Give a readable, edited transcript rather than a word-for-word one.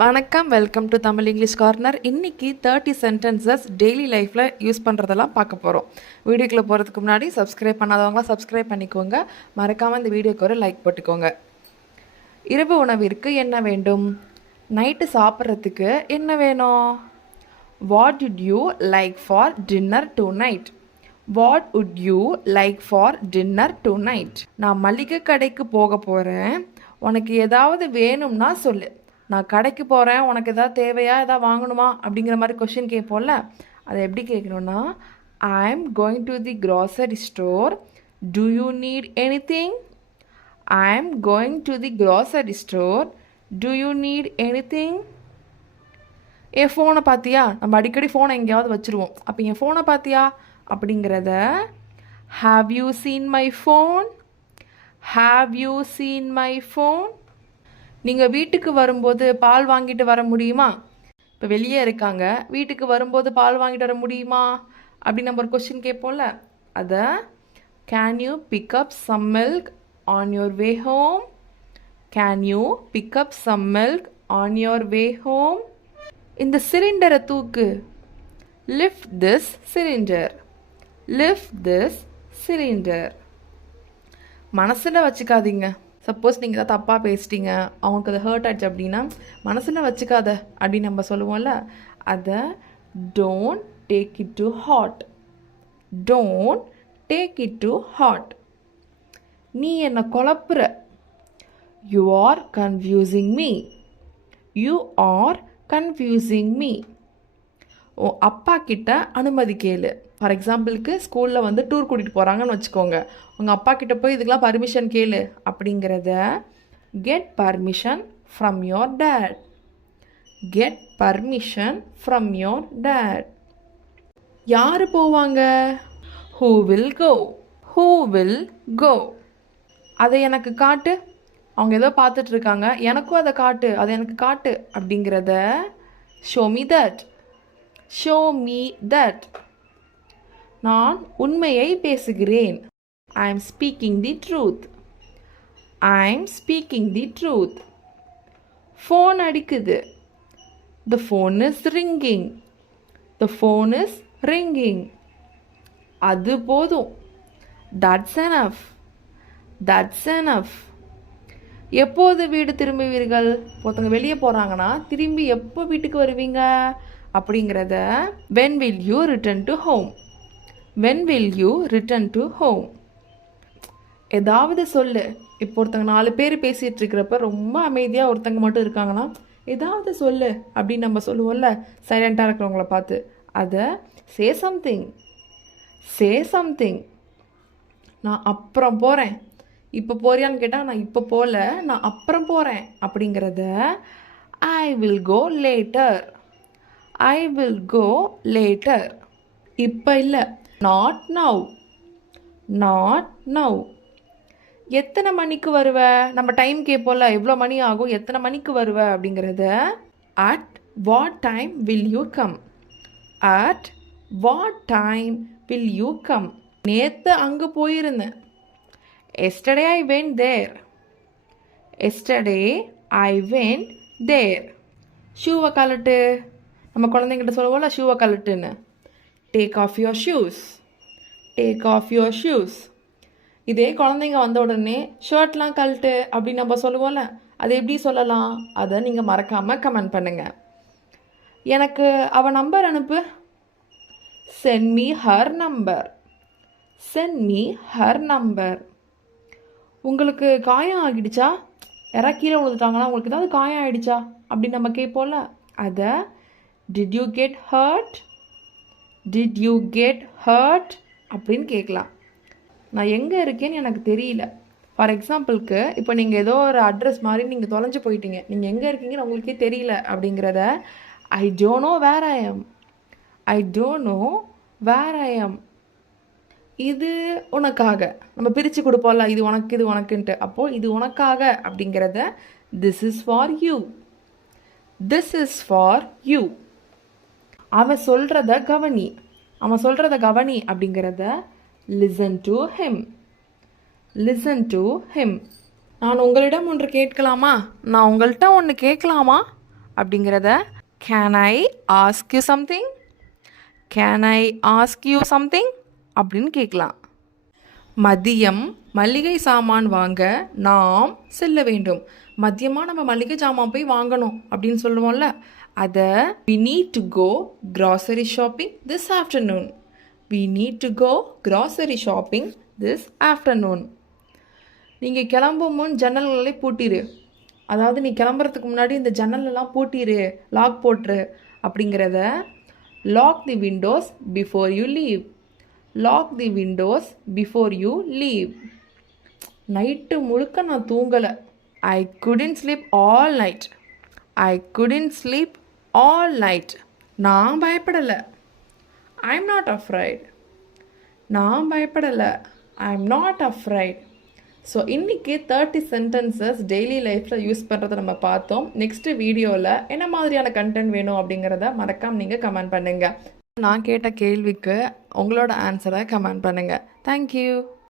வணக்கம், welcome to Tamil English corner. இன்றைக்கி 30 sentences daily லைஃப்பில் யூஸ் பண்ணுறதெல்லாம் பார்க்க போகிறோம். வீடியோக்குள்ளே போகிறதுக்கு முன்னாடி சப்ஸ்கிரைப் பண்ணாதவங்களாம் சப்ஸ்கிரைப் பண்ணிக்கோங்க. மறக்காமல் இந்த வீடியோக்கு ஒரு லைக் போட்டுக்கோங்க. இரவு உணவிற்கு என்ன வேண்டும்? நைட்டு சாப்பிட்றதுக்கு என்ன வேணும்? What would you like for dinner to night? What would you like for dinner to night? நான் மளிகை கடைக்கு போக போகிறேன், உனக்கு ஏதாவது வேணும்னா சொல்லு. நான் கடைக்கு போகிறேன், உனக்கு எதாவது தேவையா, எதாவது வாங்கணுமா அப்படிங்கிற மாதிரி கொஷின் கேட்போம்ல. அதை எப்படி கேட்கணுன்னா, I am going to the grocery store, do you need anything? I am going to the grocery store, do you need anything? என் ஃபோனை பார்த்தியா? நம்ம அடிக்கடி ஃபோனை எங்கேயாவது வச்சுருவோம். அப்போ என் ஃபோனை பார்த்தியா அப்படிங்கிறத have you seen my phone? Have you seen my phone? நீங்கள் வீட்டுக்கு வரும்போது பால் வாங்கிட்டு வர முடியுமா? இப்போ வெளியே இருக்காங்க, வீட்டுக்கு வரும்போது பால் வாங்கிட்டு வர முடியுமா அப்படி நம்ம ஒரு கொஸ்டின் கேட்போம்ல. அதை can you pick up some milk on your way home? Can you pick up some milk on your way home? இந்த சிலிண்டரை தூக்கு. Lift this cylinder. Lift this cylinder. மனசில் வச்சுக்காதீங்க. சப்போஸ் நீங்கள் தான் தப்பாக பேசிட்டீங்க, அவங்களுக்கு அது ஹர்ட் ஆயிடுச்சு அப்படின்னா மனசில் வச்சுக்காத அப்படின்னு நம்ம சொல்லுவோம்ல. அதை don't take it to heart. Don't take it to heart. நீ என்னை குழப்புற. You are confusing me. You are confusing me. ஓ அப்பா கிட்ட அனுமதி கேளு. ஃபார் எக்ஸாம்பிளுக்கு ஸ்கூலில் டூர் கூட்டிகிட்டு போகிறாங்கன்னு வச்சுக்கோங்க. உங்கள் அப்பா கிட்ட போய் இதுக்கெலாம் பர்மிஷன் கேளு அப்படிங்கிறத get permission from your dad. Get permission from your dad. யார் போவாங்க? Who will go. Who will go. அதை எனக்கு காட்டு. அவங்க ஏதோ பார்த்துட்ருக்காங்க, எனக்கும் அதை காட்டு, அதை எனக்கு காட்டு அப்படிங்கிறத show me that. Show me that. நான் உண்மையை பேசுகிறேன். I am speaking the truth. I am speaking the truth. Phone அடிக்குது. The phone is ringing. The phone is ringing. அது போதும். That's enough. That's enough. எப்போது வீடு திரும்புவீர்கள்? ஒருத்தவங்க வெளியே போகிறாங்கன்னா திரும்பி எப்போ வீட்டுக்கு வருவீங்க அப்படிங்கிறத when will you return to home? when will you return to home? ஏதாவது சொல்லு. இப்போ ஒருத்தங்க 4 பேர் பேசிகிட்டு இருக்கிறப்ப ரொம்ப அமைதியாக ஒருத்தங்க மட்டும் இருக்காங்கன்னா ஏதாவது சொல்லு அப்படின்னு நம்ம சொல்லுவோம்ல, சைலண்ட்டாக இருக்கிறவங்கள பார்த்து. அதை சே சம்திங். Say something. நான் அப்புறம் போகிறேன். இப்போ போறியான்னு கேட்டால் நான் இப்போ போகல, நான் அப்புறம் போகிறேன் அப்படிங்கிறத I will go later. I will go later. இப்போ இல்லை, நாட் நவ். Not now. எத்தனை மணிக்கு வருவ? நம்ம டைம் கேட்போம்ல, எவ்வளோ மணி ஆகும், எத்தனை மணிக்கு வருவ அப்படிங்கிறத at what time will you come. At what time will you come. நேற்று அங்கே போயிருந்தேன். Yesterday I went there. Yesterday I went there. ஷூவை கழட்டு. நம்ம குழந்தைங்கிட்ட சொல்லுவோம்ல, ஷூவை கழட்டுன்னு. Take off your shoes. Take off your shoes. இதே குழந்தைங்க வந்த உடனே ஷர்ட்லாம் கழட்டு அப்படின்னு நம்ம சொல்லுவோம்ல, அது எப்படி சொல்லலாம்? அதை நீங்கள் மறக்காமல் கமெண்ட் பண்ணுங்கள். எனக்கு அவள் நம்பர் அனுப்பு. Send me her number. Send me her number. உங்களுக்கு காயம் ஆகிடுச்சா? யாராவது கீழே விழுந்துட்டாங்கன்னா உங்களுக்கு ஏதாவது காயம் ஆகிடுச்சா அப்படின்னு நம்ம கேட்போம்ல. அதை did you get hurt? Did you get hurt அப்படின்னு கேட்கலாம். நான் எங்கே இருக்கேன்னு எனக்கு தெரியல. ஃபார் எக்ஸாம்பிளுக்கு இப்போ நீங்கள் ஏதோ ஒரு அட்ரஸ் மாதிரி நீங்கள் தொலைஞ்சு போயிட்டீங்க, நீங்கள் எங்கே இருக்கீங்கன்னு உங்களுக்கே தெரியல அப்படிங்கிறத I don't know where I am. I don't know where I am. இது உனக்காக நம்ம பிரித்து கொடுப்போம்ல, இது உனக்கு இது உனக்குன்ட்டு. அப்போது இது உனக்காக அப்படிங்கிறத this is for you. This is for you. அவன் சொல்கிறத கவனி. அவன் சொல்கிறத கவனி அப்படிங்கிறத listen to him. Listen to him. நான் உங்களிடம் ஒன்று கேட்கலாமா? நான் உங்கள்கிட்ட ஒன்று கேட்கலாமா அப்படிங்கிறத can I ask you something, can I ask you something அப்படின்னு கேட்கலாம். மதியம் மளிகை சாமான் வாங்க நாம் செல்ல வேண்டும். மதியமாக நம்ம மளிகை சாமான் போய் வாங்கணும் அப்படின்னு சொல்லுவோம்ல, அதை we need to go grocery shopping this afternoon. We need to go grocery shopping this afternoon. நீங்கள் கிளம்பும் முன் ஜன்னல்களை பூட்டிரு. அதாவது நீ கிளம்புறதுக்கு முன்னாடி இந்த ஜன்னலெல்லாம் பூட்டிரு, லாக் போட்டுரு அப்படிங்கிறத lock the windows before you leave. Lock the windows before you leave. Night முழுக்க நான் தூங்கலை. ஐ couldn't sleep all night. ஐ couldn't sleep all night. நான் பயப்படலை. I'm not afraid. நான் பயப்படலை. I'm not afraid. ஸோ இன்றைக்கி 30 சென்டென்சஸ் டெய்லி லைஃப்பில் யூஸ் பண்ணுறதை நம்ம பார்த்தோம். நெக்ஸ்ட்டு வீடியோவில் என்ன மாதிரியான கண்டென்ட் வேணும் அப்படிங்கிறத மறக்காமல் நீங்கள் கமெண்ட் பண்ணுங்கள். நான் கேட்ட கேள்விக்கு உங்களோட ஆன்சரை கமெண்ட் பண்ணுங்கள். தேங்க்யூ.